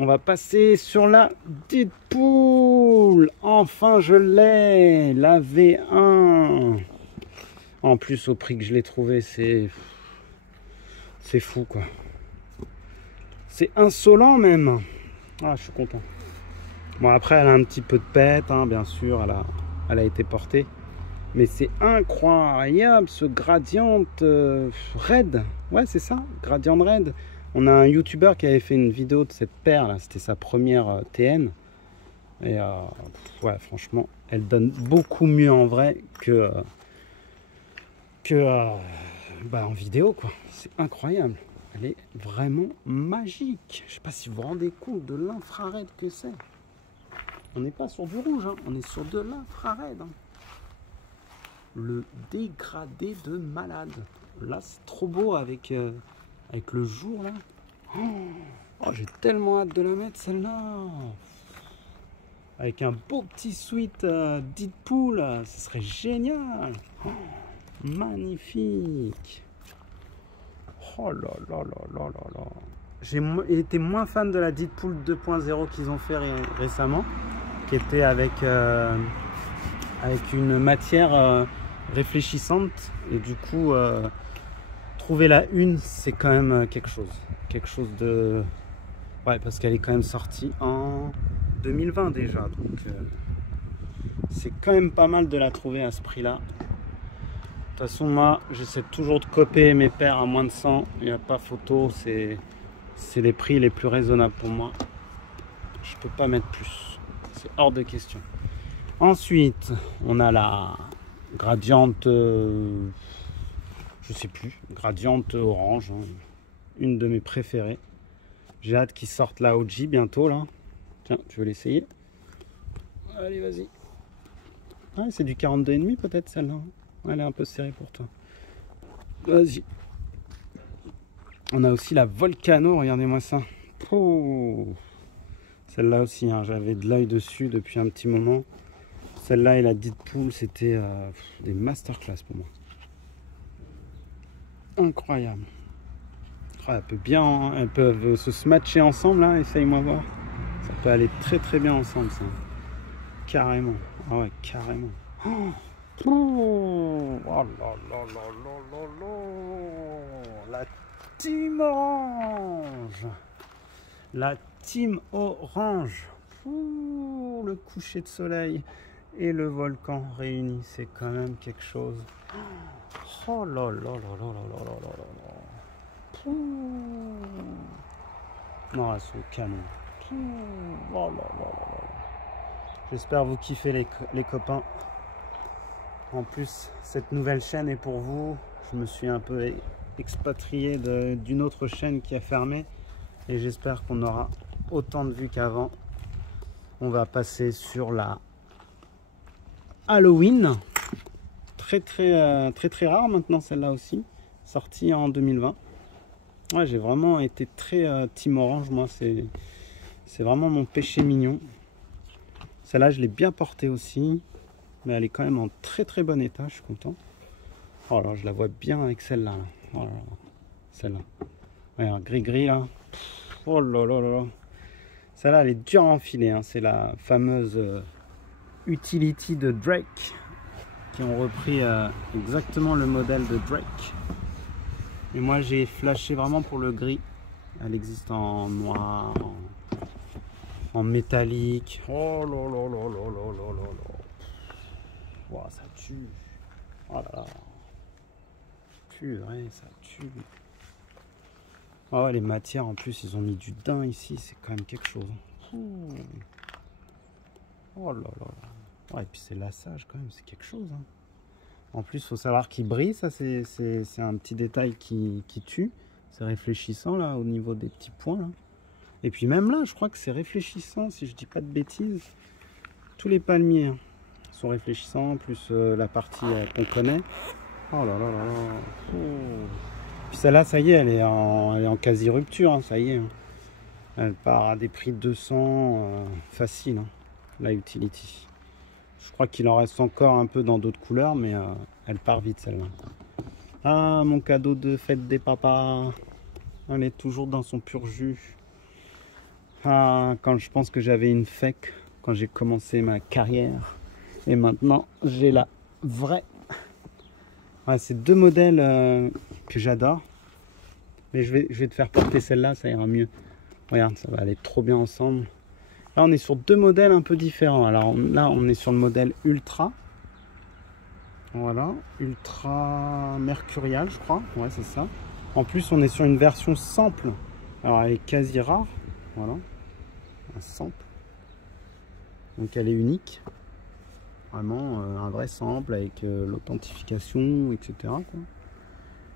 On va passer sur la Deadpool. Enfin, je l'ai. La V1. En plus, au prix que je l'ai trouvé, c'est fou, quoi. C'est insolent, même. Ah, je suis content. Bon, après, elle a un petit peu de pète, hein, bien sûr. Elle a été portée. Mais c'est incroyable, ce Gradient Red. Ouais, c'est ça, Gradient Red. On a un YouTuber qui avait fait une vidéo de cette paire, là. C'était sa première TN. Et ouais, franchement, elle donne beaucoup mieux en vrai que en vidéo, quoi. C'est incroyable. Elle est vraiment magique. Je sais pas si vous vous rendez compte de l'infrared que c'est. On n'est pas sur du rouge, hein. On est sur de l'infrared. Hein. Le dégradé de malade. Là, c'est trop beau avec le jour, là. Oh, j'ai tellement hâte de la mettre, celle-là. Avec un beau petit sweat Deadpool, ce serait génial. Oh, magnifique. Oh là là là là là là. J'ai été moins fan de la Deadpool 2.0 qu'ils ont fait récemment, qui était avec une matière réfléchissante. Et du coup, trouver la une, c'est quand même quelque chose. Quelque chose de... Ouais, parce qu'elle est quand même sortie en 2020 déjà. Donc, c'est quand même pas mal de la trouver à ce prix-là. De toute façon, moi, j'essaie toujours de copier mes paires à moins de 100. Il n'y a pas photo. C'est les prix les plus raisonnables pour moi. Je peux pas mettre plus. C'est hors de question. Ensuite, on a la Gradiente... je sais plus. Gradiente orange. Hein. Une de mes préférées. J'ai hâte qu'ils sortent la OG bientôt, là. Tiens, tu veux l'essayer? Allez, vas-y. Ouais, c'est du 42,5 peut-être, celle-là. Elle est un peu serrée pour toi. Vas-y. On a aussi la Volcano, regardez-moi ça. Oh. Celle-là aussi, hein, j'avais de l'œil dessus depuis un petit moment. Celle-là et la Deadpool, c'était des masterclass pour moi. Incroyable. Oh, elles peuvent se smatcher ensemble, là, essaye-moi voir. Ça peut aller très très bien ensemble, ça. Carrément. Ah ouais, carrément. Oh. Oh là là là là là là. La team orange. La team orange. Ouh, le coucher de soleil et le volcan réunis, c'est quand même quelque chose. Oh là là là là là là là là là. Non, elles sont canon. Oh là là là là. J'espère vous kiffer les copains. En plus, cette nouvelle chaîne est pour vous. Je me suis un peu expatrié d'une autre chaîne qui a fermé. Et j'espère qu'on aura autant de vues qu'avant. On va passer sur la Halloween. Très très rare maintenant, celle-là aussi. Sortie en 2020. Ouais, j'ai vraiment été très team orange. Moi, c'est vraiment mon péché mignon. Celle-là, je l'ai bien portée aussi. Mais elle est quand même en très très bon état, je suis content. Oh là, je la vois bien avec celle-là. Oh là là. Celle-là. Regarde, gris-gris là. Oh là là là là. Celle-là, elle est dure à enfiler. Hein. C'est la fameuse Utility de Drake. Qui ont repris exactement le modèle de Drake. Et moi, j'ai flashé vraiment pour le gris. Elle existe en noir, en métallique. Oh là là là là là là là là. Wow, ça tue. Oh là là. Purée, ça tue. Oh, les matières en plus, ils ont mis du daim ici, c'est quand même quelque chose. Oh là là là. Ouais, et puis c'est lassage quand même, c'est quelque chose. Hein. En plus, il faut savoir qu'il brille, ça c'est un petit détail qui tue. C'est réfléchissant là au niveau des petits points. Là. Et puis même là, je crois que c'est réfléchissant, si je dis pas de bêtises. Tous les palmiers. Hein. Sont réfléchissants, plus la partie qu'on connaît. Oh là là là là. Oh. Puis celle-là, ça y est, elle est en quasi rupture, hein, ça y est. Hein. Elle part à des prix de 200 facile, hein, la Utility. Je crois qu'il en reste encore un peu dans d'autres couleurs, mais elle part vite celle-là. Ah, mon cadeau de fête des papas. Elle est toujours dans son pur jus. Quand je pense que j'avais une fake quand j'ai commencé ma carrière. Et maintenant, j'ai la vraie. Ouais, c'est deux modèles que j'adore. Mais je vais te faire porter celle-là, ça ira mieux. Regarde, ça va aller trop bien ensemble. Là, on est sur deux modèles un peu différents. Alors là, on est sur le modèle Ultra. Voilà, Ultra Mercurial, je crois. Ouais, c'est ça. En plus, on est sur une version sample. Alors, elle est quasi rare. Voilà, un sample. Donc, elle est unique. Vraiment un vrai sample avec l'authentification, etc. quoi.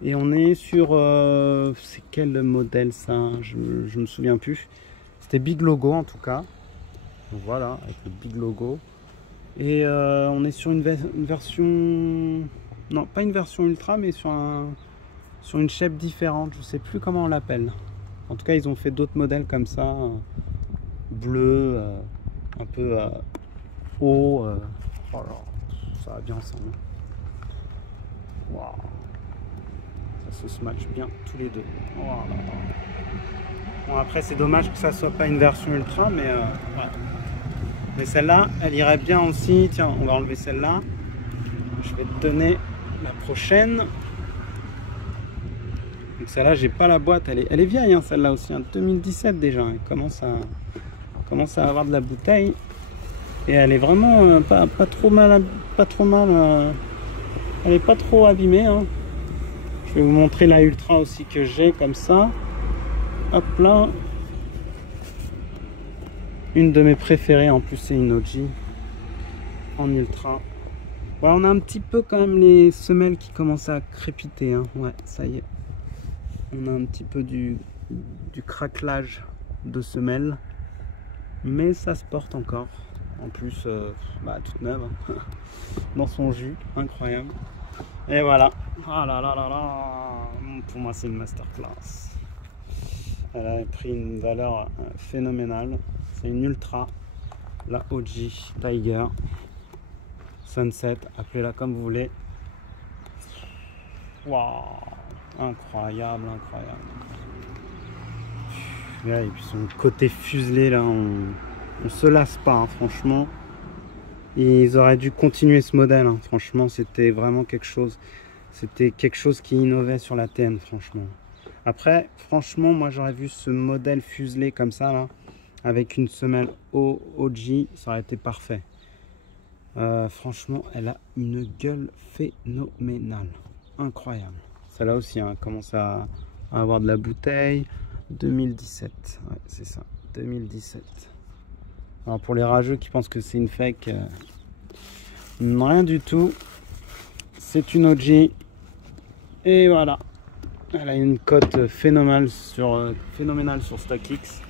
Et on est sur... c'est quel modèle ça? Je me souviens plus. C'était Big Logo en tout cas. Donc, voilà, avec le Big Logo. Et on est sur une version... Non, pas une version ultra, mais sur une shape différente. Je sais plus comment on l'appelle. En tout cas, ils ont fait d'autres modèles comme ça. Bleu, un peu haut. Oh là, ça va bien ensemble. Waouh. Ça se match bien tous les deux. Oh là là. Bon, après, c'est dommage que ça soit pas une version ultra, mais ouais. Mais celle-là, elle irait bien aussi. Tiens, on va enlever celle-là. Je vais te donner la prochaine. Donc celle-là, j'ai pas la boîte. Elle est vieille, hein, celle-là aussi. Hein, 2017 déjà. Elle commence à avoir de la bouteille. Et elle est vraiment pas trop mal. Elle est pas trop abîmée. Hein. Je vais vous montrer la Ultra aussi que j'ai comme ça. Hop là. Une de mes préférées, en plus c'est une OG en ultra. Ouais, on a un petit peu quand même les semelles qui commencent à crépiter. Hein. Ouais, ça y est. On a un petit peu du craquelage de semelles. Mais ça se porte encore. En plus, toute neuve. Hein. Dans son jus. Incroyable. Et voilà. Ah là là là là. Pour moi, c'est une masterclass. Elle a pris une valeur phénoménale. C'est une ultra, la OG Tiger Sunset, appelez-la comme vous voulez. Waouh, incroyable, incroyable. Ouais, et puis son côté fuselé là, on se lasse pas, hein, franchement. Ils auraient dû continuer ce modèle, hein, franchement, c'était vraiment quelque chose. C'était quelque chose qui innovait sur la TN, franchement. Après, franchement, moi j'aurais vu ce modèle fuselé comme ça là. Avec une semelle OG, ça aurait été parfait. Franchement, elle a une gueule phénoménale. Incroyable. Celle-là aussi hein, commence à avoir de la bouteille. 2017. Ouais, c'est ça. 2017. Alors pour les rageux qui pensent que c'est une fake, rien du tout. C'est une OG. Et voilà. Elle a une cote phénoménale sur StockX.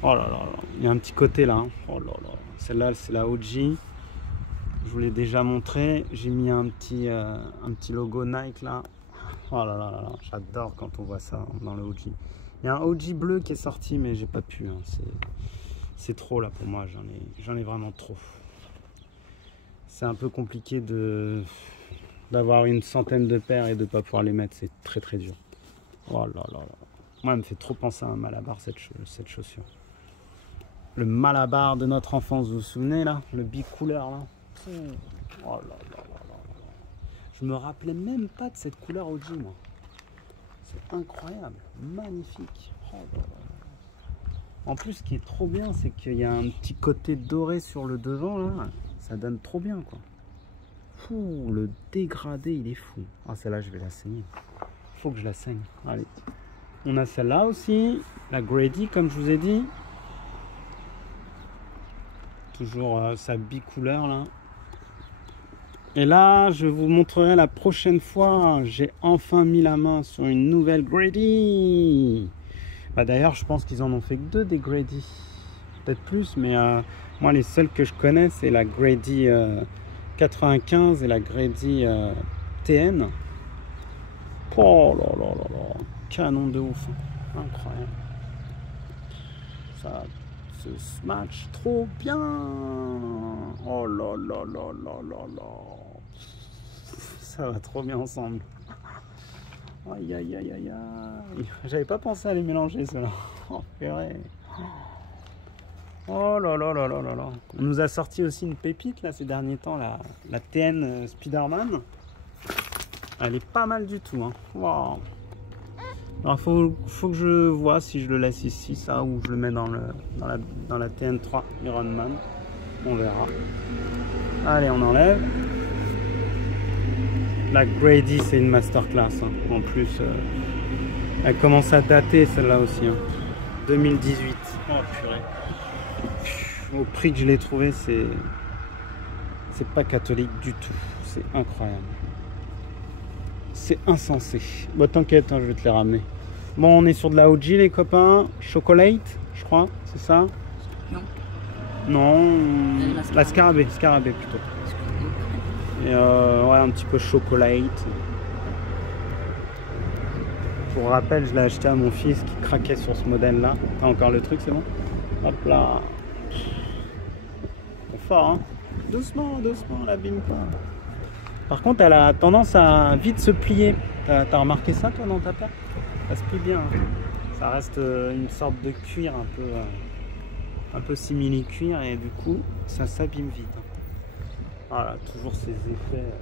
Oh là là là, il y a un petit côté là. Hein. Oh là là, celle-là c'est la OG. Je vous l'ai déjà montré. J'ai mis un petit logo Nike là. Oh là là là, j'adore quand on voit ça dans le OG. Il y a un OG bleu qui est sorti, mais j'ai pas pu. Hein. C'est trop là pour moi. J'en ai vraiment trop. C'est un peu compliqué d'avoir une centaine de paires et de pas pouvoir les mettre. C'est très très dur. Oh là là là. Moi, elle me fait trop penser à un Malabar cette chaussure. Le Malabar de notre enfance, vous vous souvenez là? Le bicouleur là. Oh là là là là. Je me rappelais même pas de cette couleur OG moi. C'est incroyable, magnifique. Oh là là. En plus, ce qui est trop bien, c'est qu'il y a un petit côté doré sur le devant là. Ça donne trop bien quoi. Fou, le dégradé il est fou. Ah celle-là je vais la saigner. Faut que je la saigne. Allez. On a celle-là aussi, la Grady comme je vous ai dit. Toujours sa bicouleur là. Et là, je vous montrerai la prochaine fois. J'ai enfin mis la main sur une nouvelle Grady. D'ailleurs, je pense qu'ils en ont fait que deux des Grady. Peut-être plus, mais moi, les seules que je connais, c'est la Grady 95 et la Grady TN. Oh là là là là. Canon de ouf. Incroyable. Ça se match trop bien. Oh là là là là là là. Ça va trop bien ensemble. Aïe aïe aïe aïe aïe. J'avais pas pensé à les mélanger ceux-là. Oh purée. Oh là là là là là là. On nous a sorti aussi une pépite là ces derniers temps, la TN Spider-Man. Elle est pas mal du tout. Hein. Wow. Alors faut que je vois si je le laisse ici, ça, ou je le mets dans la TN3 Iron Man. On verra. Allez, on enlève. La Grady, c'est une masterclass. Hein. En plus, elle commence à dater celle-là aussi. Hein. 2018. Oh purée. Au prix que je l'ai trouvé, c'est pas catholique du tout. C'est incroyable. C'est insensé. Bon, t'inquiète, hein, je vais te les ramener. Bon, on est sur de la OG, les copains. Chocolate, je crois, c'est ça? Non. Non, la scarabée plutôt. Et ouais, un petit peu chocolate. Pour rappel, je l'ai acheté à mon fils qui craquait sur ce modèle-là. T'as encore le truc, c'est bon? Hop là. C'est fort, hein? Doucement, doucement, l'abîme pas. Par contre, elle a tendance à vite se plier. T'as remarqué ça, toi, dans ta paire? Ça se plie bien. Hein. Ça reste une sorte de cuir un peu simili-cuir et du coup, ça s'abîme vite. Hein. Voilà, toujours ces effets.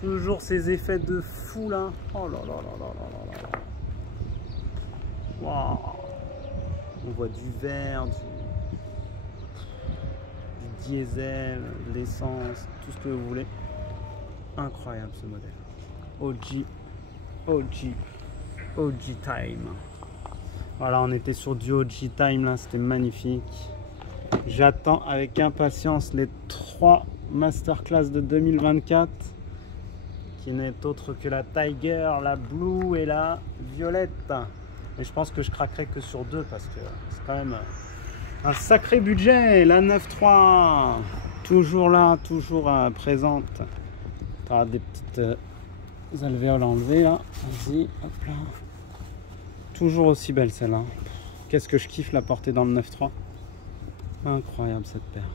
Toujours ces effets de fou là. Oh là là là là là là là. Waouh. On voit du vert, du diesel, de l'essence, tout ce que vous voulez. Incroyable ce modèle. OG Time. Voilà, on était sur du OG Time là, c'était magnifique. J'attends avec impatience les 3 masterclass de 2024 qui n'est autre que la Tiger, la Blue et la Violette. Et je pense que je craquerai que sur 2 parce que c'est quand même un sacré budget. La 9.3 toujours là, toujours présente. Tu as des petites alvéoles enlevées là. Vas-y, hop là. Toujours aussi belle celle-là. Qu'est-ce que je kiffe la porter dans le 9.3. Incroyable cette paire.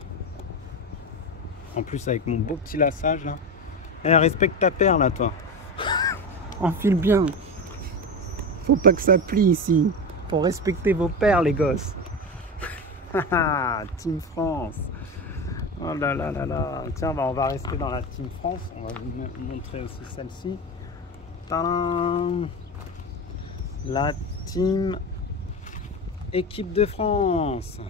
En plus avec mon beau petit lassage là. Eh, respecte ta paire là toi. Enfile bien. Faut pas que ça plie ici. Faut respecter vos paires les gosses. Team France. Oh là là là là. Tiens, bah, on va rester dans la Team France. On va vous montrer aussi celle-ci. Tadam. La Team Équipe de France.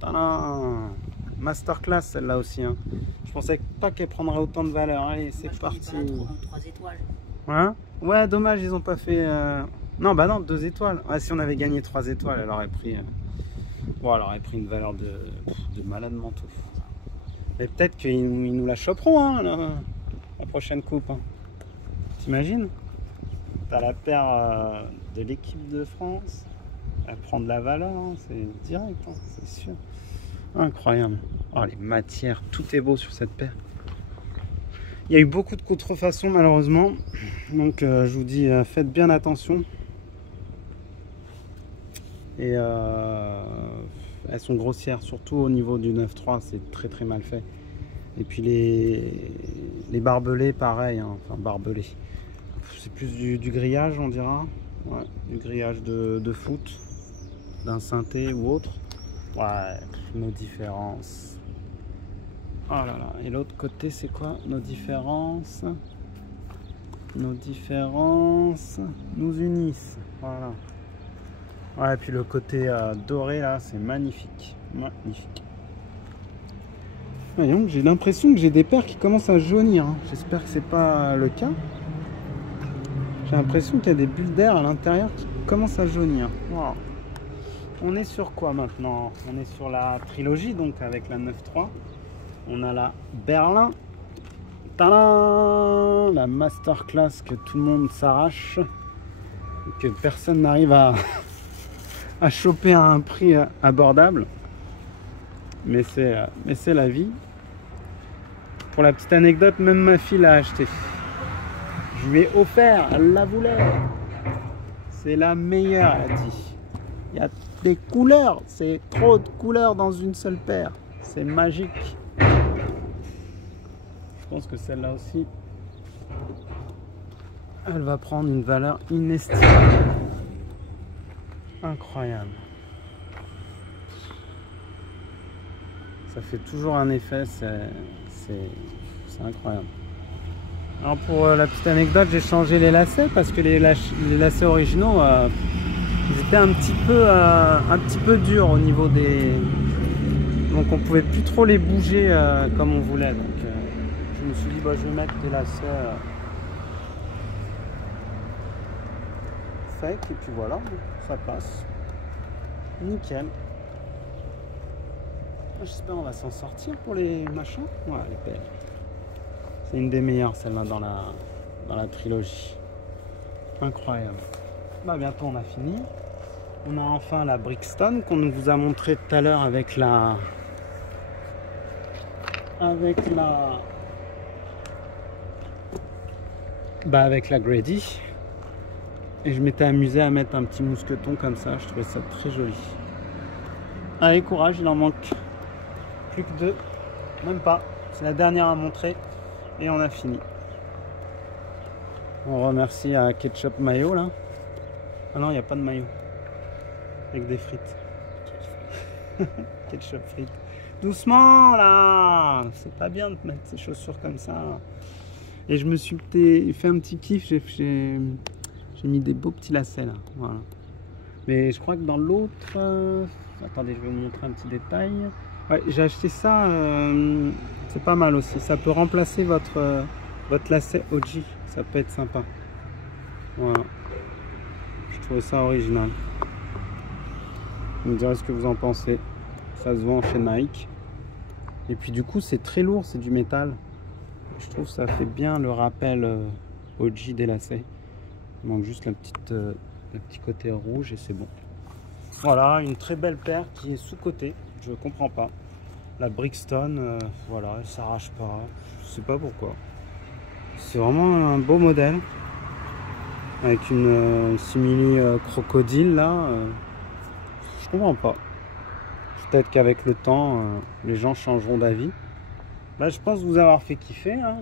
Tadam. Masterclass celle-là aussi. Hein. Je pensais pas qu'elle prendrait autant de valeur. Allez, c'est parti. 3 étoiles. Hein? Ouais, dommage, ils ont pas fait. Non, bah non, 2 étoiles. Ouais, si on avait gagné 3 étoiles, elle aurait pris. Bon, elle aurait pris une valeur de malade mental. Et peut-être qu'ils nous la choperont, hein, la prochaine coupe. Hein. T'imagines? T'as la paire de l'équipe de France. Elle prend de la valeur, hein, c'est direct, hein, c'est sûr. Incroyable. Oh, les matières, tout est beau sur cette paire. Il y a eu beaucoup de contrefaçons malheureusement. Donc je vous dis, faites bien attention. Et elles sont grossières, surtout au niveau du 9.3, c'est très très mal fait. Et puis les barbelés, pareil, hein, enfin barbelés. C'est plus du grillage, on dira. Ouais, du grillage de foot, d'un synthé ou autre. Ouais, nos différences. Oh là là, et l'autre côté, c'est quoi nos différences? Nos différences nous unissent. Voilà. Ouais, et puis le côté doré là, c'est magnifique. Magnifique. Voyons, j'ai l'impression que j'ai des paires qui commencent à jaunir. Hein. J'espère que c'est pas le cas. J'ai l'impression qu'il y a des bulles d'air à l'intérieur qui commencent à jaunir. Wow. On est sur quoi maintenant? On est sur la trilogie, donc avec la 9.3. On a la Berlin. Tadam! La masterclass que tout le monde s'arrache. Que personne n'arrive à choper à un prix abordable. Mais c'est la vie. Pour la petite anecdote, même ma fille l'a acheté. Je lui ai offert, elle la voulait. C'est la meilleure, elle a dit. Il y a des couleurs, c'est trop de couleurs dans une seule paire. C'est magique. Je pense que celle-là aussi, elle va prendre une valeur inestimable. Incroyable. Ça fait toujours un effet, c'est incroyable. Alors pour la petite anecdote, j'ai changé les lacets parce que les lacets originaux, ils étaient un petit peu durs au niveau des... Donc on pouvait plus trop les bouger comme on voulait. Donc je me suis dit, bah, je vais mettre des lacets fake et puis voilà, ça passe. Nickel. J'espère qu'on va s'en sortir pour les machins. Ouais, elle est belle. C'est une des meilleures celle-là dans la trilogie. Incroyable. Bah bientôt on a fini. On a enfin la Brixton qu'on vous a montré tout à l'heure avec la Grady. Et je m'étais amusé à mettre un petit mousqueton comme ça, je trouvais ça très joli. Allez, courage, il en manque plus que 2, même pas. C'est la dernière à montrer et on a fini. On remercie à Ketchup Mayo là. Ah non, il n'y a pas de mayo. Avec des frites. Ketchup frites. Doucement là, c'est pas bien de mettre ses chaussures comme ça. Et je me suis fait un petit kiff, j'ai mis des beaux petits lacets là, voilà. Mais je crois que dans l'autre... Attendez, je vais vous montrer un petit détail. Ouais, j'ai acheté ça, c'est pas mal aussi. Ça peut remplacer votre lacet OG, ça peut être sympa. Voilà. Je trouvais ça original. Vous me direz ce que vous en pensez. Ça se vend chez Nike. Et puis du coup, c'est très lourd, c'est du métal. Je trouve que ça fait bien le rappel OG des lacets. Il manque juste le petit côté rouge et c'est bon. Voilà, une très belle paire qui est sous-cotée. Je comprends pas. La Brixton, voilà, elle s'arrache pas. Je sais pas pourquoi. C'est vraiment un beau modèle. Avec une simili crocodile là. Je comprends pas. Peut-être qu'avec le temps, les gens changeront d'avis. Là, je pense vous avoir fait kiffer. Hein.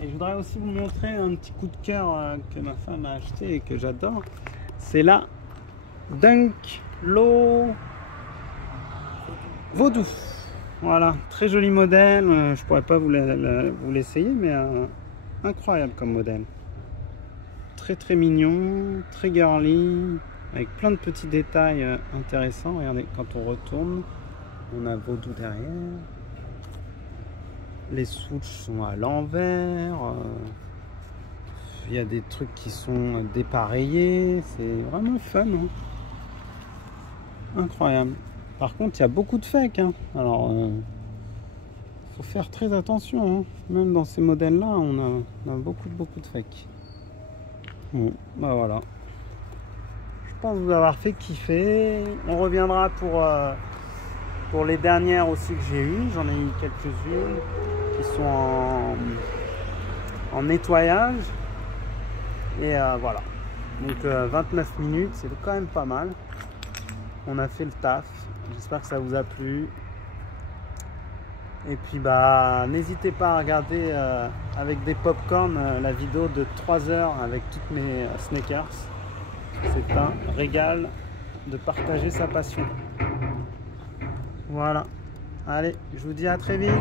Et je voudrais aussi vous montrer un petit coup de cœur que ma femme a acheté et que j'adore. C'est la Dunk Low Vaudou. Voilà, très joli modèle. Je pourrais pas vous l'essayer, mais incroyable comme modèle. Très très mignon, très girly, avec plein de petits détails intéressants. Regardez, quand on retourne, on a Vaudou derrière. Les switches sont à l'envers. Il y a des trucs qui sont dépareillés. C'est vraiment fun. Hein. Incroyable. Par contre, il y a beaucoup de fake. Hein. Alors, faut faire très attention. Hein. Même dans ces modèles-là, on a beaucoup de fake. Bon, bah voilà. Je pense vous avoir fait kiffer. On reviendra pour les dernières aussi que j'ai eues. J'en ai eu quelques-unes qui sont en nettoyage. Et voilà. Donc 29 minutes, c'est quand même pas mal. On a fait le taf. J'espère que ça vous a plu. Et puis bah n'hésitez pas à regarder avec des popcorn la vidéo de 3 heures avec toutes mes sneakers. C'est un régal de partager sa passion. Voilà. Allez, je vous dis à très vite.